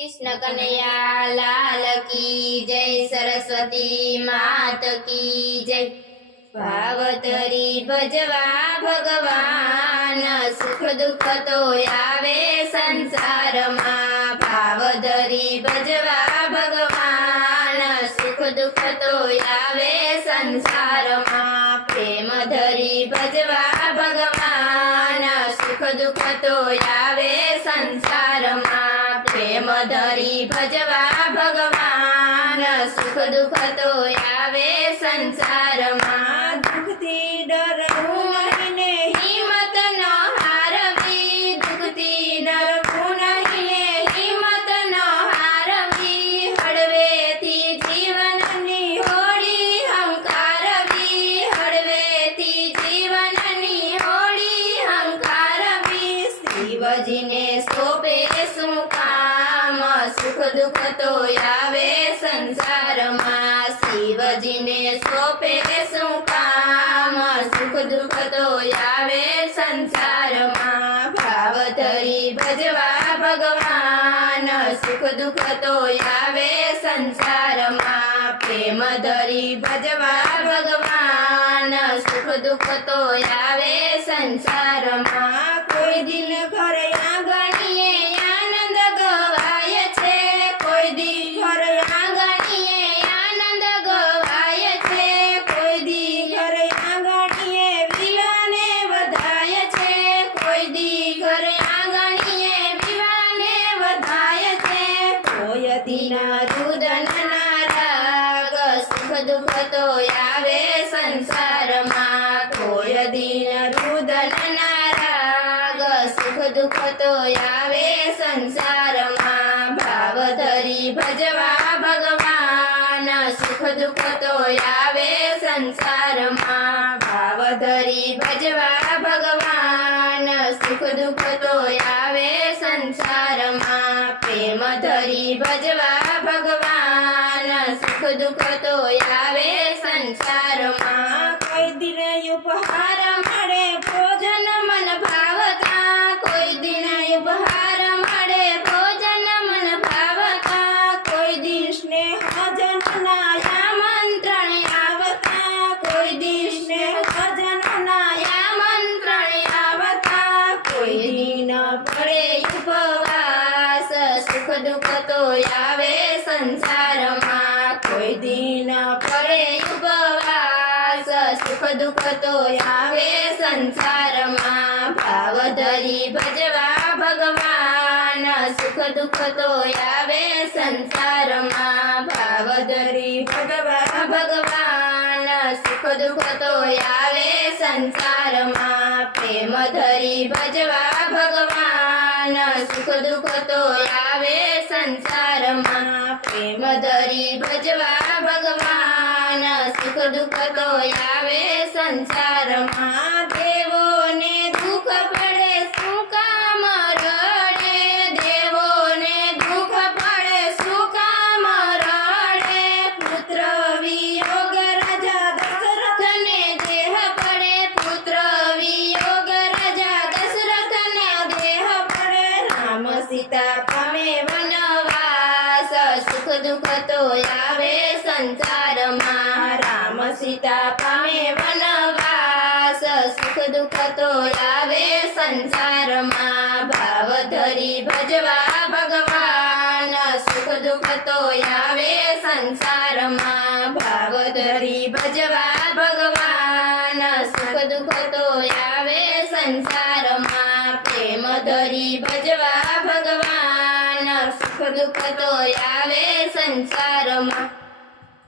कृष्ण कन्हैया लाल की जय, सरस्वती मात की जय। भावतरी भजवा भगवान, सुख दुख तो आवे संसार में। भावधरी भजवा भगवान, सुख दुख तो आवे संसार में। प्रेम धरी भजवा भगवान, सुख दुख तो आवे संसार में। प्रेम धरी भजवा भगवान, सुख दुख तो आवे संसार में। दुखती डरવું નહીં ને હિંમત ન હારવી, દુખતી ડરવું નહીં ને હિંમત ન હારવી। હળવેથી જીવનની હોળી હંકારવી, હળવેથી જીવનની હોળી હંકારવી। શિવજીને સોંપે શું કામ, સુખ દુઃખ તો આવે સંસારમાં। શિવજીને સોંપે શું કામ, સુખ દુઃખ તો આવે સંસારમાં। ભાવ ધરી ભજવા ભગવાન, સુખ દુઃખ તો આવે સંસારમાં। પ્રેમ ધરી ભજવા ભગવાન, સુખ દુઃખ તો આવે સંસારમાં। કોઈ દિન ઘર આંગણીએ આનંદ ગવાય છે, કોઈ દી ઘર આંગણીએ આનંદ ગવાય છે, કોઈ દી ઘર આંગણીએ વિલાને વધાય છે, કોઈ દી ઘર આંગણીએ વિલાને વધાય છે। કોઈ દીના રુદનના રાગ, સુખ દુઃખ તો આવે સંસારમાં। કોઈ દિન રુદનના રાગ, સુખ દુઃખ તો આવે સંસારમાં। ભાવ ધરી ભજવા ભગવાન, સુખ દુઃખ તો આવે સંસારમાં। ભાવ ધરી ભજવા ભગવાન, સુખ દુઃખ તો આવે સંસારમાં। પ્રેમ ધરી ભજવા ભગવાન, સુખ દુઃખ તો આવે સંસારમાં। કોઈ દિન ઉપહાર મળે ભોજન મન ભાવતા, કોઈ દિન ઉપહાર મળે ભોજન મન ભાવતા, કોઈ દિન સ્નેહજનના આમંત્રણ આવતા, કોઈ દિન સ્નેહજનના આમંત્રણ આવતા। કોઈ દિન પડે ઉપવાસ, સુખ દુઃખ તો આવે સંસારમાં। કોઈ દિન પડે ઉપવાસ, સુખ દુઃખ તો આવે સંસારમાં। ભાવ ધરી ભજવા ભગવાન, સુખ દુઃખ તો આવે સંસારમાં। ભાવ ધરી ભજવા ભગવાન, સુખ દુઃખ તો આવે સંસારમાં। પ્રેમ ધરી ભજવા ભગવાન, સુખ દુઃખ તો આવે સંસારમાં। પ્રેમ ધરી ભજવા ભગવાન, સુખ દુઃખ તો આવે સંસારમાં। દેવોને દુઃખ પડે શું કામ રડે, દેવોને દુઃખ પડે શું કામ રડે। પુત્ર વિયોગ રાજા દશરથને દેહ પડે, પુત્ર વિયોગ રાજા દશરથને દેહ પડે। રામ સીતા પામે વનવાસ, સુખ દુઃખ તો આવે સંસારમાં। રામ સીતા પામે વનવાસ, સુખ દુઃખ તો આવે સંસારમાં। ભાવ ધરી ભજવા ભગવાન, સુખ દુઃખ તો આવે સંસારમાં। ભાવ ધરી ભજવા ભગવાન, સુખ દુઃખ તો આવે સંસારમાં। પ્રેમ ધરી ભજવા ભગવાન, સુખ દુઃખ તો આવે સંસારમાં।